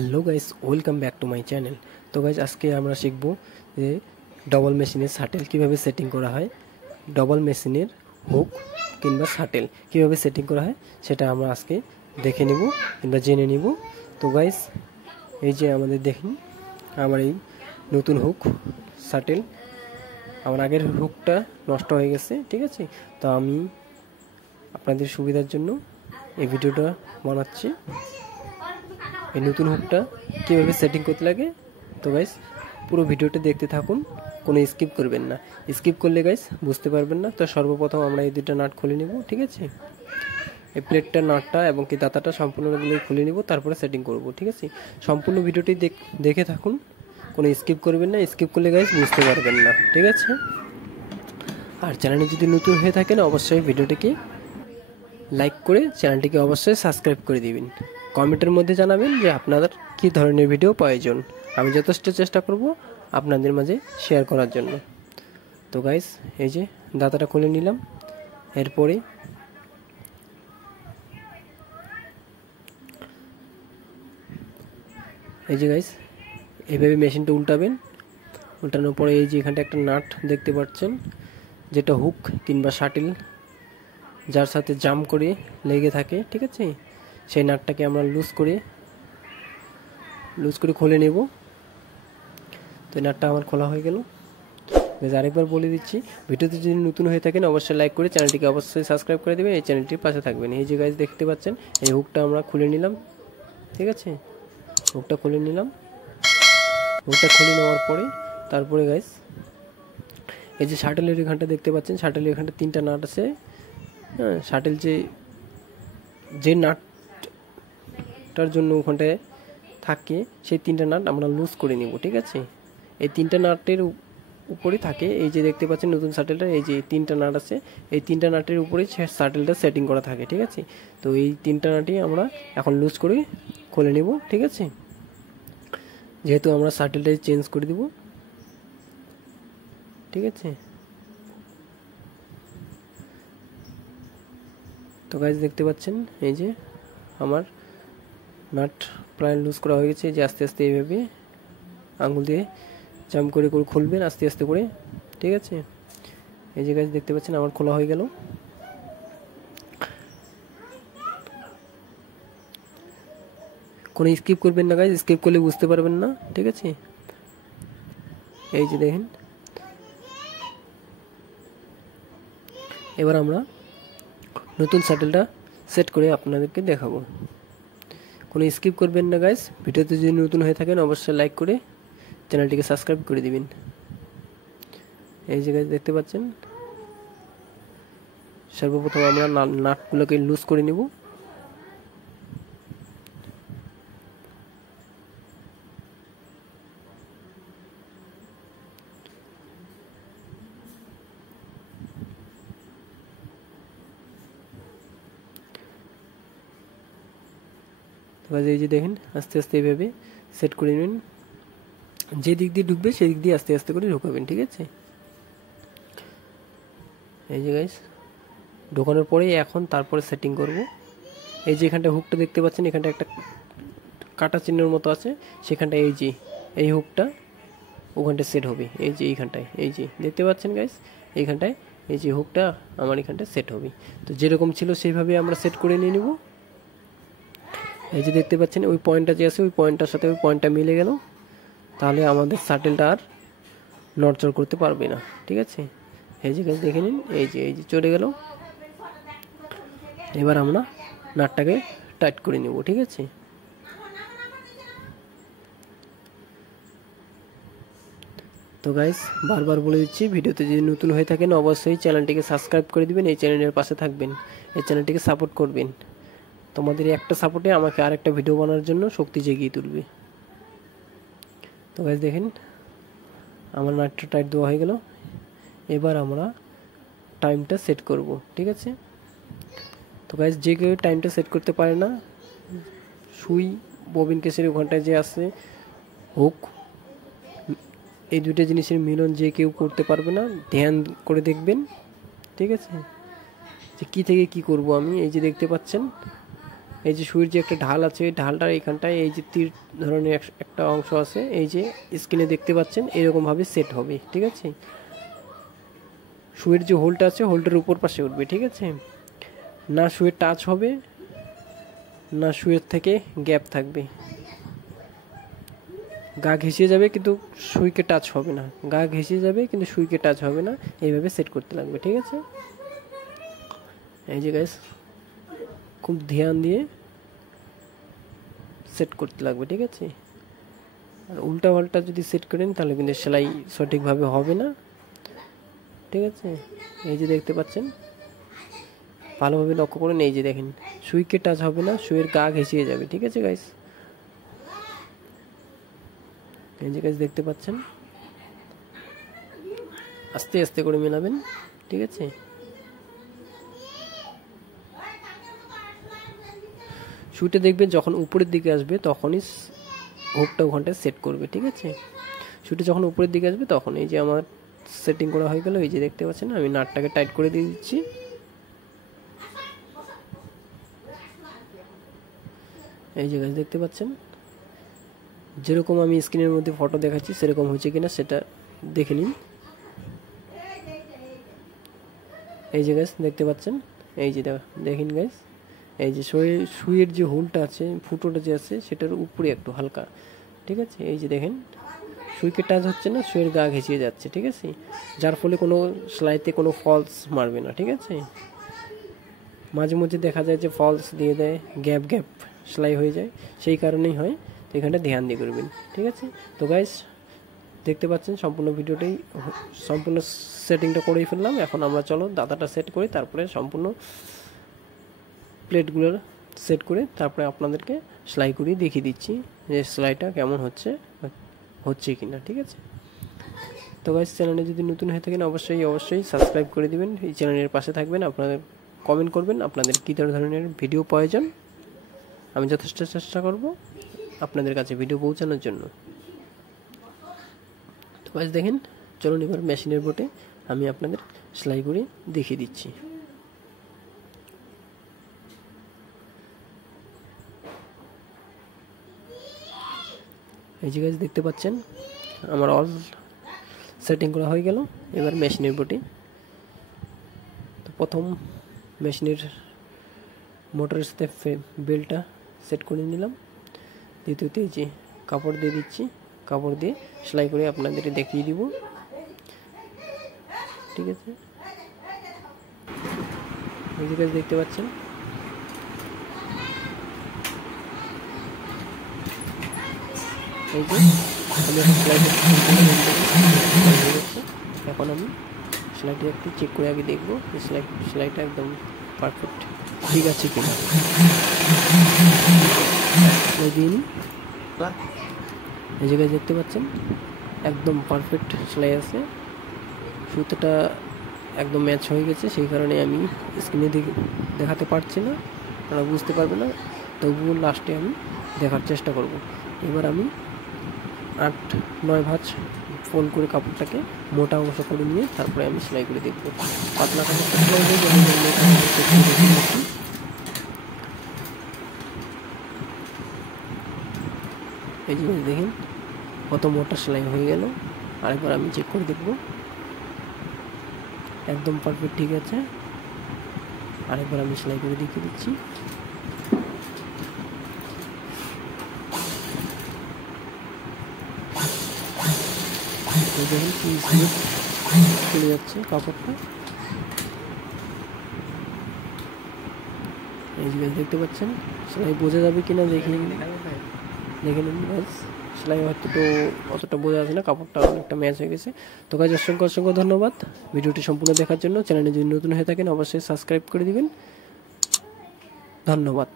Hello guys, welcome back to my channel. তো guys, আজকে আমরা শিখব যে ডবল মেশিনের শাটেল কিভাবে সেটিং করা হয়। ডবল মেশিনের হুক কিংবা শাটেল কিভাবে সেটিং করা হয় সেটা আমরা আজকে দেখে নেব কিংবা জেনে নেব। তো গাইস, এই যে আমাদের দেখুন, আমার এই নতুন হুক শাটেল, আমার আগের হুকটা নষ্ট হয়ে গেছে, ঠিক আছে। তো আমি আপনাদের সুবিধার জন্য এই ভিডিওটা বানাচ্ছি। এই নতুন হুকটা কীভাবে সেটিং করতে লাগে, তো গাইস পুরো ভিডিওটা দেখতে থাকুন, কোনো স্কিপ করবেন না। স্কিপ করলে গাইস বুঝতে পারবেন না। তো সর্বপ্রথম আমরা এই দুটো নাট খুলে নেব, ঠিক আছে। এই প্লেটটার নাটটা এবং কি দাতাটা সম্পূর্ণগুলো খুলে নেব, তারপরে সেটিং করব, ঠিক আছে। সম্পূর্ণ ভিডিওটি দেখে থাকুন, কোনো স্কিপ করবেন না। স্কিপ করলে গাইস বুঝতে পারবেন না, ঠিক আছে। আর চ্যানেলে যদি নতুন হয়ে থাকেন অবশ্যই ভিডিওটিকে লাইক করে চ্যানেলটিকে অবশ্যই সাবস্ক্রাইব করে দিবেন। কমেন্টের মধ্যে জানাবেন যে আপনাদের কী ধরনের ভিডিও প্রয়োজন। আমি যথেষ্ট চেষ্টা করব আপনাদের মাঝে শেয়ার করার জন্য। তো গাইস, এই যে দাতাটা খুলে নিলাম। এরপরে এই যে গাইস, এইভাবে মেশিনটা উল্টাবেন। উল্টানোর পরে এই যে এখানটা একটা নাট দেখতে পাচ্ছেন, যেটা হুক কিংবা শাটিল যার সাথে জাম করে লেগে থাকে, ঠিক আছে। সেই নাটটাকে আমরা লুজ করে খুলে নেব। তো নাটটা আমার খোলা হয়ে গেল। আরেকবার বলে দিচ্ছি, ভিডিওতে যদি নতুন হয়ে থাকেন অবশ্যই লাইক করে চ্যানেলটিকে অবশ্যই সাবস্ক্রাইব করে দেবেন, এই চ্যানেলটির পাশে থাকবেন। এই যে গাইস দেখতে পাচ্ছেন, এই হুকটা আমরা খুলে নিলাম, ঠিক আছে। হুকটা খুলে নিলাম। হুকটা খুলে নেওয়ার পরে তারপরে গাইস এই যে শাটেলের এখানটা দেখতে পাচ্ছেন, শাটেলের এখানটা 3টা নাট আছে। হ্যাঁ, শাটেল যে নাটটার জন্য ওখানটায় থাকে সেই 3টা নাট আমরা লুজ করে নিব, ঠিক আছে। এই 3টা নাটের উপরে থাকে, এই যে দেখতে পাচ্ছেন নতুন শাটেলটা, এই যে 3টা নাট আছে, এই 3টা নাটের উপরে শাটেলটা সেটিং করা থাকে, ঠিক আছে। তো এই 3টা নাটই আমরা এখন লুজ করে খুলে নিব, ঠিক আছে। যেহেতু আমরা শাটেলটাই চেঞ্জ করে দিব, ঠিক আছে। তো গাইস দেখতে পাচ্ছেন, এই যে আমার নাট প্রায় লুজ করা হয়ে গেছে। যে আস্তে আস্তে এইভাবে আঙুল দিয়ে জাম করে খুলবেন আস্তে আস্তে করে, ঠিক আছে। এই যে গাইস দেখতে পাচ্ছেন আমার খোলা হয়ে গেল। কোনো স্কিপ করবেন না গাইস, স্কিপ করলে বুঝতে পারবেন না, ঠিক আছে। এই যে দেখেন, এবার আমরা নতুন শাটেলটা সেট করে আপনাদেরকে দেখাবো। কোনো স্কিপ করবেন না গাইস। ভিডিওতে যদি নতুন হয়ে থাকেন অবশ্যই লাইক করে চ্যানেলটিকে সাবস্ক্রাইব করে দিবেন। এই যে গাইস দেখতে পাচ্ছেন, সর্বপ্রথম আমরা নাটগুলোকে লুজ করে নিব। এই যে দেখেন, আস্তে আস্তে এইভাবে সেট করে নেবেন। যে দিক দিয়ে ঢুকবে সেই দিক দিয়ে আস্তে আস্তে করে ঢুকাবেন, ঠিক আছে। এই যে গাইস ঢোকানোর পরেই এখন তারপরে সেটিং করব। এই যে এখানটা হুকটা দেখতে পাচ্ছেন, এখানটা একটা কাটা চিহ্নের মতো আছে, সেখানটা এই যে এই হুকটা ওখানটা সেট হবে। এই যে এইখানটায়, এই যে দেখতে পাচ্ছেন গাইস, এইখানটায় এই যে হুকটা আমার এখানটায় সেট হবে। তো যেরকম ছিল সেইভাবে আমরা সেট করে নিয়ে নেব। এই যে দেখতে পাচ্ছেন ওই পয়েন্টটা যে আছে, ওই পয়েন্টটার সাথে ওই পয়েন্টটা মিলে গেল, তাহলে আমাদের শাটেলটা আর নড়চড় করতে পারবে না, ঠিক আছে। এই যে গাইস দেখে নিন, এই যে চলে গেল। এবার আমরা নাটটাকে টাইট করে নেব, ঠিক আছে। তো গাইস বারবার বলে দিচ্ছি, ভিডিওতে যদি নতুন হয়ে থাকেন অবশ্যই চ্যানেলটিকে সাবস্ক্রাইব করে দিবেন, এই চ্যানেলের পাশে থাকবেন, এই চ্যানেলটিকে সাপোর্ট করবেন। তোমাদের একটা সাপোর্টে আমাকে আরেকটা ভিডিও বানানোর জন্য শক্তি জেগিয়ে তুলবে। তো গাইস দেখেন, আমার নাটটা টাইট দেওয়া হয়ে গেল। এবার আমরা টাইমটা সেট করব, ঠিক আছে। তো গাইস যে কেউ টাইমটা সেট করতে পারে না, সুই ববিন কেসের ওখানটায় যে আছে হুক, এই দুটো জিনিসের মিলন যে কেউ করতে পারবে না। ধ্যান করে দেখবেন, ঠিক আছে, যে কী থেকে কী করব আমি। এই যে দেখতে পাচ্ছেন এই যে সুইয়ের যে একটা ঢাল আছে, এই ঢালটার এইখানটায় এই যে তীর ধরনের একটা অংশ আছে, এই যে স্ক্রিনে দেখতে পাচ্ছেন এরকমভাবে সেট হবে। ঠিক আছে, সুইয়ের যে হোলটা আছে হোলটার উপর পাশে উঠবে। ঠিক আছে, না সুইয়ের টাচ হবে না সুইয়ের থেকে গ্যাপ থাকবে। গা ঘেঁষিয়ে যাবে কিন্তু সুইকে টাচ হবে না, গা ঘেঁষিয়ে যাবে কিন্তু সুইকে টাচ হবে না, এইভাবে সেট করতে লাগবে। ঠিক আছে, এই যে গাইস খুব ধ্যান দিয়ে সেট করতে লাগবে। ঠিক আছে, আর উল্টা পাল্টা যদি সেট করেন তাহলে কিন্তু সেলাই সঠিকভাবে হবে না। ঠিক আছে, এই যে দেখতে পাচ্ছেন, ভালোভাবে লক্ষ্য করেন, এই যে দেখেন সুইকে টাচ হবে না, সুইয়ের গা ঘেঁষিয়ে যাবে। ঠিক আছে গাইস, এই যে গাইস দেখতে পাচ্ছেন, আস্তে আস্তে করে মেলাবেন। ঠিক আছে, সুইটা দেখবেন যখন উপরের দিকে আসবে তখনই হুকটা ওখানটায় সেট করবে। ঠিক আছে, সুইটা যখন উপরের দিকে আসবে তখন এই যে আমার সেটিং করা হয়ে গেল। এই যে দেখতে পাচ্ছেন, আমি নাটটাকে টাইট করে দিয়ে দিচ্ছি। এই যে গাইস দেখতে পাচ্ছেন, যেরকম আমি স্ক্রিনের মধ্যে ফটো দেখাচ্ছি সেরকম হয়েছে কিনা সেটা দেখে নিন। এই যে গাইস দেখতে পাচ্ছেন, এই যে দেখেন গাইস, এই যে সুইয়ের যে হোলটা আছে, ফুটোটা যে আছে সেটার উপরে একটু হালকা। ঠিক আছে, এই যে দেখেন সুইকে টাচ হচ্ছে না, সুইয়ের গা ঘেঁষিয়ে যাচ্ছে। ঠিক আছে, যার ফলে কোনো সেলাইতে কোনো ফলস মারবে না। ঠিক আছে, মাঝে মধ্যে দেখা যায় যে ফলস দিয়ে দেয়, গ্যাপ গ্যাপ সেলাই হয়ে যায়, সেই কারণেই হয়। তো এখানটা ধ্যান দিয়ে করবেন। ঠিক আছে, তো গাইস দেখতে পাচ্ছেন সম্পূর্ণ ভিডিওটাই সম্পূর্ণ সেটিংটা করেই ফেললাম। এখন আমরা চলো দাদাটা সেট করি, তারপরে সম্পূর্ণ প্লেটগুলোর সেট করে তারপরে আপনাদেরকে সেলাই করে দেখিয়ে দিচ্ছি যে সেলাইটা কেমন হচ্ছে কিনা। ঠিক আছে, তো গাইস চ্যানেলে যদি নতুন হয়ে থাকেন অবশ্যই সাবস্ক্রাইব করে দিবেন, এই চ্যানেলের পাশে থাকবেন, আপনাদের কমেন্ট করবেন আপনাদের কী ধরনের ভিডিও প্রয়োজন। আমি যথেষ্ট চেষ্টা করব আপনাদের কাছে ভিডিও পৌঁছানোর জন্য। তো গাইস দেখেন, চলুন এবার মেশিনের বোটে আমি আপনাদের সেলাই করে দেখিয়ে দিচ্ছি। এই যে গাইস দেখতে পাচ্ছেন আমার অল সেটিং করা হয়ে গেল। এবার মেশিনের বোটে তো প্রথম মেশিনের মোটরের সাথে বেলটা সেট করে নিলাম। দ্বিতীয়তে এই যে কাপড় দিয়ে দিচ্ছি, কাপড় দিয়ে সেলাই করে আপনাদের দেখিয়ে দিব। ঠিক আছে, এই যে গাইস দেখতে পাচ্ছেন, এই যে আমি এখন আমি সেলাইটা একটু চেক করে আগে দেখবো যে সেলাইটা একদম পারফেক্ট ঠিক আছে কিনা। এই জায়গায় দেখতে পাচ্ছেন একদম পারফেক্ট সেলাই আছে, সুতোটা একদম ম্যাচ হয়ে গেছে, সেই কারণে আমি স্ক্রিনে দেখাতে পারছি না, আপনারা বুঝতে পারবে না, তবুও লাস্টে আমি দেখার চেষ্টা করব। এবার আমি 8-9 ভাঁজ ফোল্ড করে কাপড়টাকে মোটা অংশ করে নিয়ে তারপরে আমি সেলাই করে দেখব। পাতলা কাপড়টা সেলাই হয়ে যাবে। এই যে দেখেন কত মোটা সেলাই হয়ে গেল। আরেকবার আমি চেক করে দেখব, একদম পারফেক্ট ঠিক আছে। আরেকবার আমি সেলাই করে দেখিয়ে দিচ্ছি। দেখেন কি স্মুথ চলে যাচ্ছে কাপড়টা। এই যে দেখতে পাচ্ছেন, সেলাই বোঝা যাবে কিনা দেখে নিন গাইস। সেলাই হয়তো তো অতটা বোঝা যাচ্ছে না, কাপড়টা অনেকটা ম্যাচ হয়ে গেছে। তো গাইস অসংখ্য ধন্যবাদ ভিডিওটি সম্পূর্ণ দেখার জন্য। চ্যানেলে যদি নতুন হয়ে থাকেন অবশ্যই সাবস্ক্রাইব করে দিবেন। ধন্যবাদ।